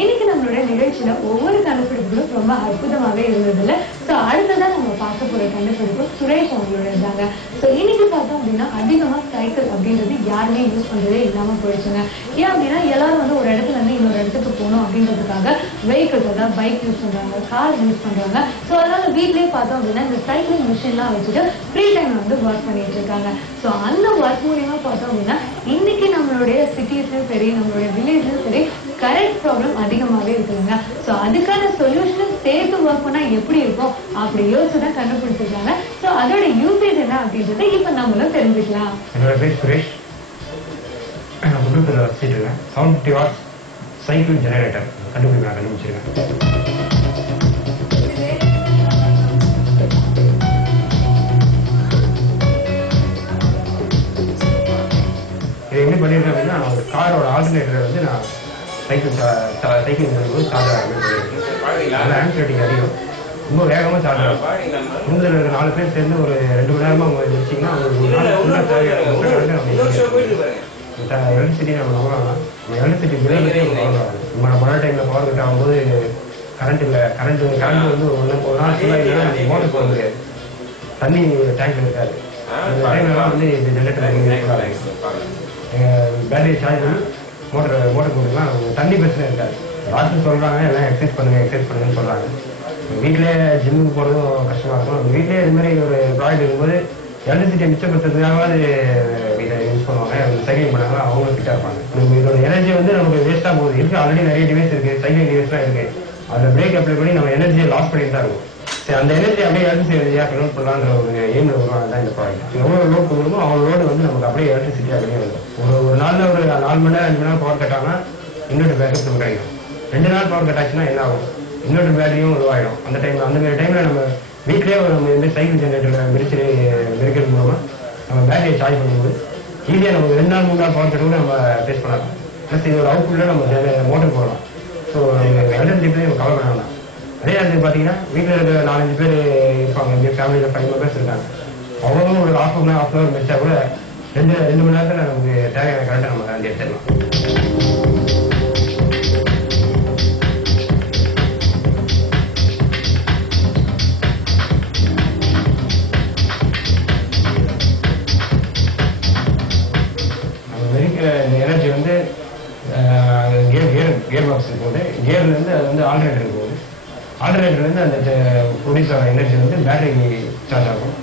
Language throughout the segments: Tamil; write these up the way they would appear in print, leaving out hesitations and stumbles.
இன்னைக்கு நம்மளோட நிகழ்ச்சியில ஒவ்வொரு கண்டுபிடிப்புகளும் ரொம்ப அற்புதமாவே இருந்ததில்ல. சோ அடுத்ததான் நம்ம பார்க்க போற கண்டுபிடிப்பு சுரேஷ் அவங்களோட இருந்தாங்க. சோ இன்னைக்கு பார்த்தோம் அப்படின்னா அதிகமா சைக்கிள் அப்படின்றது யாருமே யூஸ் பண்றதே இல்லாம போயிடுச்சுங்க. ஏன் அப்படின்னா எல்லாரும் வந்து ஒரு இடத்துல இருந்து இன்னொரு இடத்துக்கு போகணும் அப்படின்றதுக்காக வெஹிக்கிள்ஸ் அதாவது பைக் யூஸ் பண்றாங்க, கார் யூஸ் பண்றாங்க. சோ அதனால வீட்லயே பார்த்தோம் அப்படின்னா இந்த சைக்கிளிங் மிஷின் எல்லாம் வச்சுட்டு ஃப்ரீ டைம் வந்து ஒர்க் பண்ணிட்டு இருக்காங்க. சோ அந்த ஒர்க் மூலியமா பார்த்தோம் அப்படின்னா இன்னைக்கு நம்மளுடைய சிட்டிஸ்லயும் சரி நம்மளுடைய வில்லேஜ்லயும் சரி கரண்ட் ப்ராப்ளம் அதிகமாவே இருக்குதுங்க. சோ அதுக்கான சொல்யூஷன் சேர்த்து ஒர்க் பண்ணா எப்படி இருக்கும் அப்படி யோசிச்சுதான் கண்டுபிடிச்சிருக்காங்க. சோ அதோட யூசேஜ் என்ன அப்படின்றத இப்ப நம்மளும் தெரிஞ்சுக்கலாம். என்னோட பேர் சுரேஷ். நான் புதுத்துல வச்சுட்டு இருக்கேன். 750 வாட்ஸ் சைக்கிள் ஜெனரேட்டர் கண்டுபிடிச்சிருக்கேன். இதை எப்படி பண்ணியிருக்கேன் அப்படின்னா காரோட ஆல்டர்னேட்டரை வந்து நான் சைக்கிள் பண்ணும்போது சார்ஜ் ஆகும். ஆன்டிபயோட்டிக் அதிகம், ரொம்ப வேகமாக சார்ஜ் ஆகும். குடும்பத்தில் இருக்கிற 4 பேர் சேர்ந்து ஒரு 2 மணி நேரமாக அவங்க வச்சிங்கன்னா எலக்ட்ரிசிட்டி நம்ம நம்பலாம். நம்ம எலக்ட்ரிசிட்டி பில் பற்றி நம்ம மழை டைமில் பவர் கட் ஆகும்போது கரண்ட் இல்லை, கரண்ட் வந்து ஒரு நாள் ஃபுல்லாக இல்லைன்னா நம்ம மோட்டர் போட முடியாது, தண்ணி டேங்க்ல இருக்காது. அந்த டைம்லாம் வந்து இந்த ஜெனரேட்டர் பேட்டரி சார்ஜ் பண்ணி மோட்டர் போட்டுக்கலாம், தண்ணி பிரச்சனை இருக்காது. டாக்டர் சொல்கிறாங்க எல்லாம் எக்ஸசைஸ் பண்ணுங்கன்னு சொல்கிறாங்க. வீட்டிலே ஜிம்முக்கு போகிறதும் கஷ்டமாக இருக்கும். வீட்டிலே இது மாதிரி ஒரு ப்ராடக்ட் இருக்கும்போது எலக்ட்ரிசிட்டியை மிச்சப்படுத்துறதுக்காக இதை யூஸ் பண்ணுவாங்க, சைக்கிளிங் பண்ணாங்க, அவங்களும் ஃபிட்டாக இருப்பாங்க. நம்ம இதோட எனர்ஜி வந்து நமக்கு வேஸ்ட்டாக போகுது. இருக்குது ஆல்ரெடி நிறைய டிவைஸ் இருக்குது, சைக்கிளிங் டிவைஸ்லாம் இருக்குது. அதில் பிரேக் அப்ளை பண்ணி நம்ம எனர்ஜியை லாஸ் பண்ணிட்டு தான் இருக்கும். சரி, அந்த எனர்ஜி அப்படியே எலக்ட்ரிசிட்டி எனர்ஜியாக கன்வெர்ட் பண்ணலான்ற ஒரு எய்மில் வருவாங்க தான் இந்த ப்ராடக்ட். எவ்வளோ லோட் கொடுக்கணுமோ அவ்வளோ லோடு வந்து நமக்கு அப்படியே எலக்ட்ரிசிட்டியாக வெளியே வரும். ஒரு நாளில் ஒரு 4 மணி நேரம் 5 மணி நேரம் பவர் கட் ஆனால் இன்வெர்டர் பேக்கப் நமக்கு கிடைக்கும். 2 நாள் பவர் கட் ஆச்சுன்னா என்ன ஆகும், இன்வெர்டர் பேட்டரியும் உருவாயிடும். அந்த மாதிரி டைமில் நம்ம வீட்லேயே நம்ம இந்த சைக்கிள் ஜெனரேட்டரில் மெரிக்கிறது மூலமாக நம்ம பேட்டரியை சார்ஜ் பண்ணும்போது ஈஸியாக நமக்கு 2 நாள் 3 நாள் பவர் கட் கூட நம்ம ஃபேஸ் பண்ணலாம். ப்ளஸ் இதோட அவுட்புட்டில் நம்ம மோட்டர் போடலாம். ஸோ நம்ம எலக்ட்ரிசிட்டி நம்ம கவர் பண்ண வேண்டாம். அதே நேரத்தில் பார்த்தீங்கன்னா வீட்டில் இருக்கிற 4-5 பேர் இருப்பாங்க, இந்த ஃபேமிலியில் 5 மெம்பர்ஸ் இருக்காங்க. அவங்களும் ஒரு ஹாஃப் அன் ஹவர் வச்சா கூட 2 மணி நேரத்தில் நமக்கு தேவையான கரண்ட்டை நம்ம கரண்ட் எடுத்துடலாம். எனர்ஜி வந்து கியர் பாக்ஸ் போகுது, கியர்லேருந்து அது வந்து ஆல்டர்னேட்டருக்கு போகுது. ஆல்டர்னேட்டர்லேருந்து அந்த ப்ரொடியூஸ் ஆகிற எனர்ஜி வந்து பேட்டரிக்கு சார்ஜ் ஆகும்.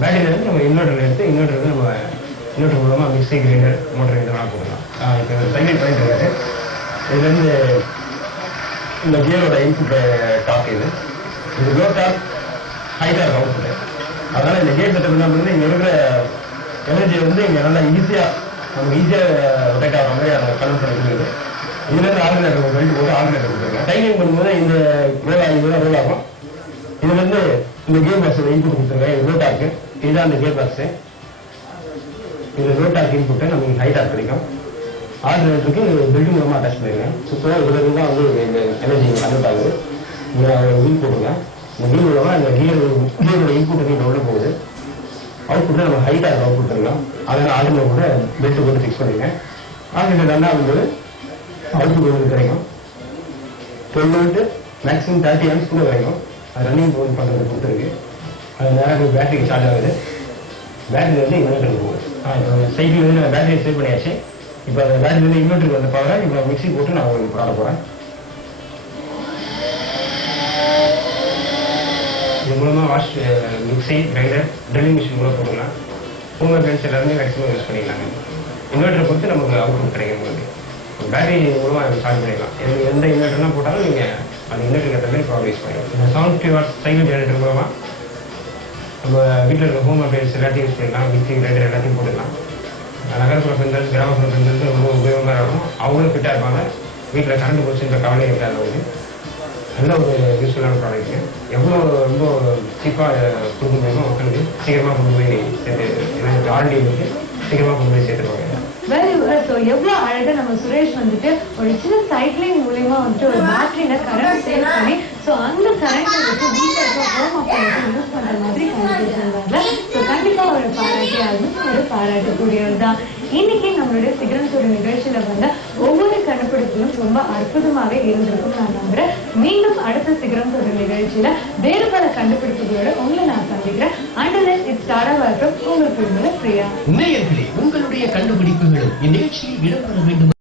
பேட்டரியிலேருந்து நம்ம இன்வெர்டரில் எடுத்து இன்வெர்டர் நம்ம இன்வெர்டர் மூலமாக மிக்சி, கிரைண்டர், மோட்டர் இதெல்லாம் போடலாம். இப்போ சைக்கிள் பண்ணிட்டு இருக்காரு. இதுலேருந்து இந்த கியரோட இன்புட் டாப் இது low top, high top output. அதனால் இந்த கியர் செட்டப் என்ன பண்ணுறது, இங்கே இருக்கிற எனர்ஜியை வந்து இங்கே நல்லா நமக்கு ஈஸியாக ரொட்டேட் ஆகிற மாதிரி அதை கன்வெர்ட் பண்ணி கொடுக்குது. இதுலேருந்து ஆல்டர்னேட்டர் பெல்ட் போட்டு ஆல்டர்னேட்டர் கொடுத்துருங்க. டைமிங் பண்ணும்போது இந்த ரோல் ஆகும். இதுலேருந்து இந்த கியர் பாக்ஸோட இன்புட் கொடுத்துருங்க. இது ரோட்டாக்கு, இதுதான் அந்த கியர் பாக்ஸு. இது ரோட்டாக்கு இன்புட்டு நமக்கு ஹை டாப் கிடைக்கும். ஆல்டர்னேட்டருக்கு பெல்ட் மூலமாக அட்டாச் பண்ணிடுங்க. சூப்பராக இதுலேருந்து தான் வந்து இந்த எனர்ஜி கன்வெர்ட் ஆகுது. இங்கே வீல் போட்டுருங்க. இந்த வீல் மூலமாக இந்த கியரோட இன்புட்டுக்கு இங்கே உள்ள போகுது. அவுட்புட்டில் நம்ம ஹைட்டாக அவுட்புட் தரலாம். அதனால் ஆல்டர்னேட்டர் கூட பெல்ட்டு போட்டு ஃபிக்ஸ் பண்ணிடுங்க. ஆல்டர்னேட்டர் ரன் ஆகும்போது அவுட்புட் வந்து கிடைக்கும். 12 வோல்ட்டு மேக்ஸிமம் 30 ஆம்ஸ் கூட கிடைக்கும். அது ரன்னிங் போன் பண்ணுறது கொடுத்துருக்கு. அது நேராக பேட்டரிக்கு சார்ஜ் ஆகுது. பேட்டரி வந்து இன்வெர்டருக்கு போகுது. இப்போ சைக்கிள் வந்து நான் பேட்டரியை சேவ் பண்ணியாச்சு. இப்போ அந்த பேட்டரி வந்து இன்வெர்டருக்கு வந்த பவரை இப்போ மிக்சி போட்டு நான் உங்களுக்கு போட போகிறேன். இது மூலமாக மிக்சி, கிரைண்டர், ட்ரில்லிங் மிஷின் கூட போட்டுக்கலாம். ஹோம் அப்ளையன்ஸ் எல்லாருமே மேக்ஸிமம் யூஸ் பண்ணிக்கலாங்க. இன்வெர்டரை பொறுத்து நமக்கு அவுட்புட் கிடைக்கும். உங்களுக்கு பேட்டரி மூலமாக சார்ஜ் பண்ணிக்கலாம். எந்த இன்வெர்டர்லாம் போட்டாலும் நீங்கள் அந்த இன்வெர்டருக்கு ஏற்ற மாதிரி பவர் யூஸ் பண்ணிக்கலாம். இந்த 750 வாட்ஸ் சைக்கிள் ஜெனரேட்டர் மூலமாக நம்ம வீட்டில் இருக்கிற ஹோம் அப்ளையன்ஸ் எல்லாத்தையும் யூஸ் பண்ணிக்கலாம். மிக்சி, கிரைண்டர் எல்லாத்தையும் போட்டுக்கலாம். நகர்ப்புற பெண்கள், கிராமப்புற பெண்களுக்கு ரொம்ப உபயோகமாக இருக்கும். அவங்களும் ஃபிட்டாக இருப்பாங்க. வீட்டில் கரண்ட் போச்சுன்ற கவலை இருக்காது. அவங்களுக்கு நல்ல ஒரு யூஸ்ஃபுல்லான ப்ராடக்ட்டு. எவ்வளோ ரொம்ப சீப்பாக கொடுக்க முடியுமோ மக்களுக்கு சீக்கிரமாக கொண்டு போய் சேர்த்து ஆர்டி இருக்கு, சீக்கிரமாக கொண்டு போய் சேர்த்துருவாங்க. எவ்வளவு அழகா நம்ம சுரேஷ் வந்துட்டு ஒரு சின்ன சைக்கிளிங் மூலியமா வந்துட்டு ஒரு பேட்டரியில கரண்ட் சேவ் பண்ணி அந்த கரண்ட் வச்சு வீட்டில் இருக்க ஹோம் அப்ளையன்ஸ் யூஸ் பண்ற மாதிரி கண்டிப்பா கண்டிப்பா ஒரு பாராட்டி ஆகும், ஒரு பாராட்டக்கூடியது தான். இன்னைக்கு நம்மளுடைய சிகரம் ஒரு நிகழ்ச்சியில வந்த ஒவ்வொரு கண்டுபிடிப்புகளும் ரொம்ப அற்புதமாவே இருந்திருக்கும் நான் நம்புறேன். மீண்டும் அடுத்த சிகரம் தொடர் நிகழ்ச்சியில வேறு பல கண்டுபிடிப்புகளோட உங்களை நான் சந்திக்கிறேன். Until then, it's Tara Welcome. உங்களுக்கு பிரியா. நேயர்களே, உங்களுடைய கண்டுபிடிப்புகளும் இந்நிகழ்ச்சியில் இடம்பெற வேண்டும்.